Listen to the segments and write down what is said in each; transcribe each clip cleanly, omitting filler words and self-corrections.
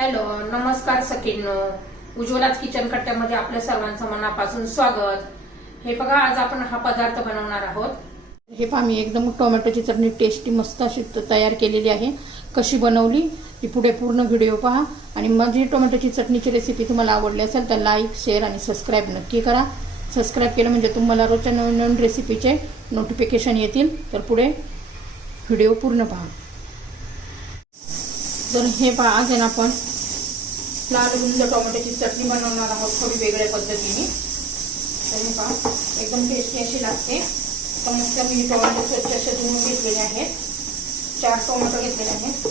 Hello, नमस्कार सखींनो. उज्ज्वलाच kitchen कट्ट्यामध्ये आपल्या सर्वांचं मनापासून स्वागत. हे बघा, आज आपण हा पदार्थ बनवणार आहोत. हे पहा, मी एकदम टोमॅटोची चटणी टेस्टी मस्त अशी तयार केलेली आहे. कशी बनवली ती पुढे पूर्ण व्हिडिओ पहा. आणि माझी टोमॅटोची चटणीची रेसिपी तुम्हाला आवडली असेल तर लाईक, शेअर आणि सबस्क्राईब नक्की करा. सबस्क्राईब केलं म्हणजे तुम्हाला रोजच्या नवीन नवीन रेसिपीचे नोटिफिकेशन येतील. तर पुढे व्हिडिओ पूर्ण पहा. तर हे पहा, आज आहे ना आपण लाल गुंद टोमॅटोची चटणी बनवणार आहोत थोडी वेगळ्या पद्धतीने. तर हे पहा, एकदम टेस्टी अशी लागते. तर मस्त मी टोमॅटो स्वच्छ असे धुवून घेतलेले आहेत. 4 टोमॅटो घेतलेले आहेत.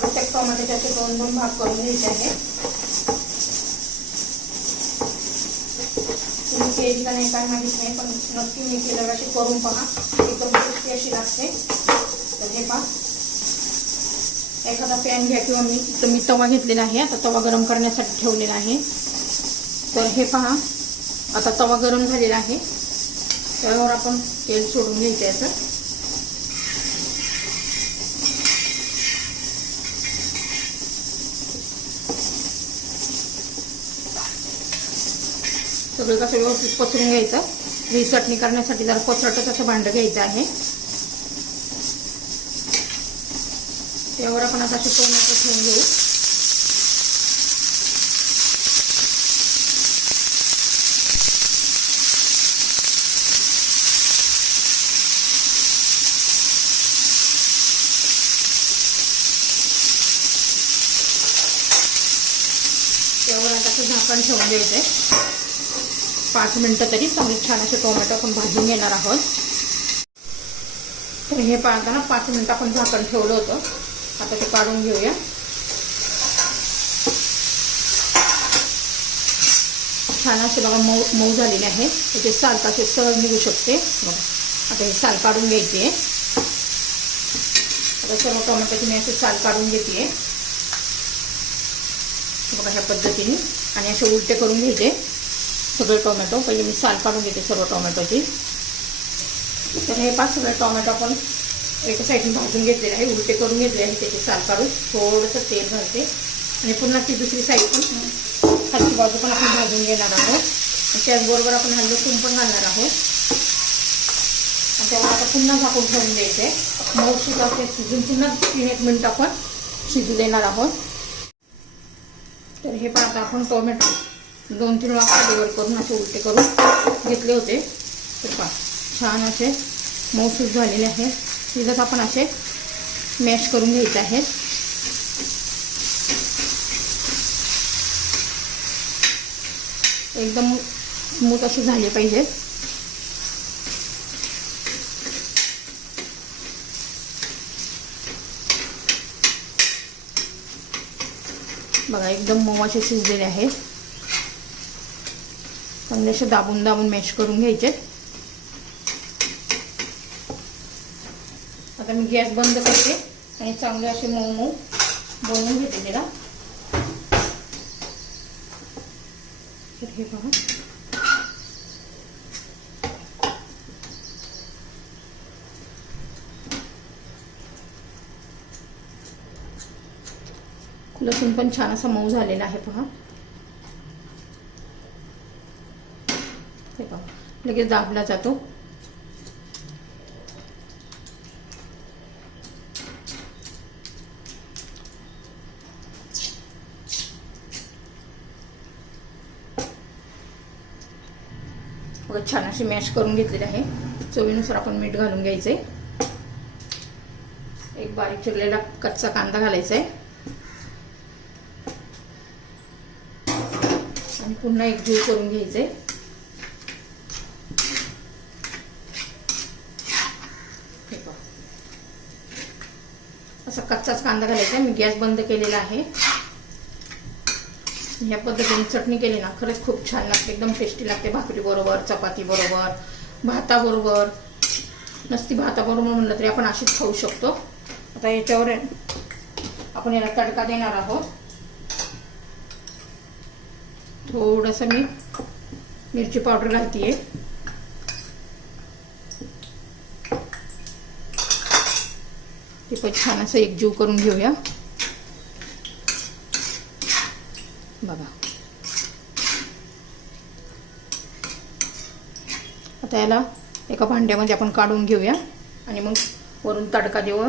प्रत्येक टोमॅटोचे असे 2-2 भाग करून घ्यायचे आहेत. तुम्ही केली का नाही काय माहित नाही, पण नक्की मी केल्यावर अशी करून पहा, एकदम टेस्टी अशी लागते. तर हे पहा, एखादा पॅन घ्या किंवा मी तवा घेतलेला आहे. आता तवा गरम करण्यासाठी ठेवलेला आहे. तर हे पहा, आता तवा गरम झालेला आहे. त्यावर आपण तेल सोडून घ्यायचं याचं. सगळं कसं व्यवस्थित पसरून घ्यायचं. ही चटणी करण्यासाठी जरा पसरटच असं भांडं घ्यायचं आहे. त्यावर आपण आता असे टोमॅटो ठेवून घेऊ. त्यावर आता असं झाकण ठेवून द्यायचंय 5 मिनिटं तरी. चांगले छान असे टोमॅटो आपण भाजून घेणार आहोत. तर हे पाहता ना, 5 मिनिटं आपण झाकण ठेवलं होतं. आता ते काढून घेऊया. छान असे बघा मऊ झालेले आहे. त्याचे साल कसे सहज निघू शकते. बघा, आता हे साल काढून घ्यायचे. आता सर्व टोमॅटोची मी असे साल काढून घेते बघा ह्या पद्धतीने. आणि असे उलटे करून घ्यायचे सगळे टोमॅटो. पहिले मी साल काढून घेते सर्व टोमॅटोची. तर हे 5 सगळे टोमॅटो आपण एका साईडने भाजून घेतलेले आहे, उलटे करून घेतले आहे. त्याचे साल काढून थोडंसं तेल घालते आणि पुन्हा ती दुसरी साईड पण, खालची बाजू पण आपण भाजून घेणार आहोत. त्याचबरोबर आपण हल्ली लसूण पण घालणार आहोत. आणि त्यावर आता पुन्हा झाकून ठेवून द्यायचे. मऊसूत असे शिजून पुन्हा 3-1 मिनिट आपण शिजू देणार आहोत. तर हे पण आता आपण टोमॅटो 2-3 वेळा खालीवर करून असे उलटे करून घेतले होते. तर पहा, छान असे मऊसूत झालेले आहेत. तिथंच आपण असे मॅश करून घ्यायचे आहेत. एकदम स्मूथ असे झाले पाहिजे. बघा, एकदम मऊ असे शिजलेले आहेत. चांगले असे दाबून दाबून मॅश करून घ्यायचे. आता मी गॅस बंद करते आणि चांगले असे मऊ मऊ बनवून घेते त्याला. तर हे बघा, लसूण पण छान असा मऊ झालेला आहे. पहा, हे बघा, लगेच दाबला जातो. बघा, छान अशी मॅश करून घेतलेली आहे. चवीनुसार आपण मीठ घालून घ्यायचंय. एक बारीक चिरलेला कच्चा कांदा घालायचा आहे. आणि पुन्हा एकजीव करून घ्यायचंय. असा कच्चाच कांदा घालायचा. मी गॅस बंद केलेला आहे. ह्या पद्धतीने चटणी केली ना, खरंच खूप छान लागते. एकदम टेस्टी लागते. भाकरी बरोबर, चपाती बरोबर, भाताबरोबर. नसती भाताबरोबर म्हणलं तरी आपण अशीच खाऊ शकतो. आता याच्यावर आपण याला तडका देणार आहोत. थोडंसं मी मिरची पावडर घालतीये. ते पण छान असं एकजीव करून घेऊया. बघा आता याला एका भांड्यामध्ये आपण काढून घेऊया आणि मग वरून तडका देऊ.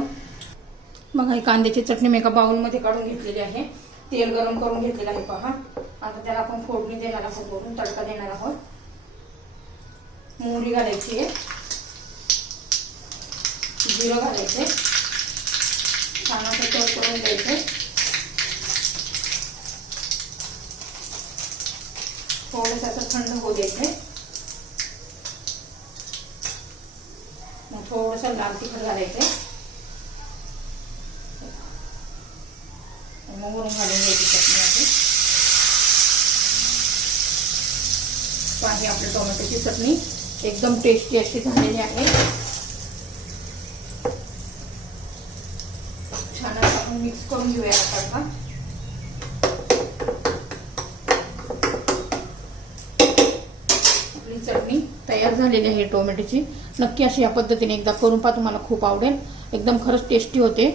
बघा ही कांद्याची चटणी मी एका बाउलमध्ये काढून घेतलेली आहे. तेल गरम करून घेतलेलं आहे पहा. आता त्याला आपण फोडणी देणार आहोत, वरून तडका देणार आहोत. मोहरी घालायची आहे, जिरं घालायचे, छान असं तळ करून द्यायचे. थोडंसं असं थंड होऊ द्यायचे. मग थोडंसं लाल तिखट घालायचं, मग वरून घालून घ्यायची चटणी. आहे आपली टोमॅटोची चटणी एकदम टेस्टी अशी झालेली आहे. छान असं आपण मिक्स करून घेऊया आता. आपली चटणी तयार झालेली आहे टोमॅटोची. नक्की अशी या पद्धतीने एकदा करून पहा, तुम्हाला खूप आवडेल. एकदम खरंच टेस्टी होते.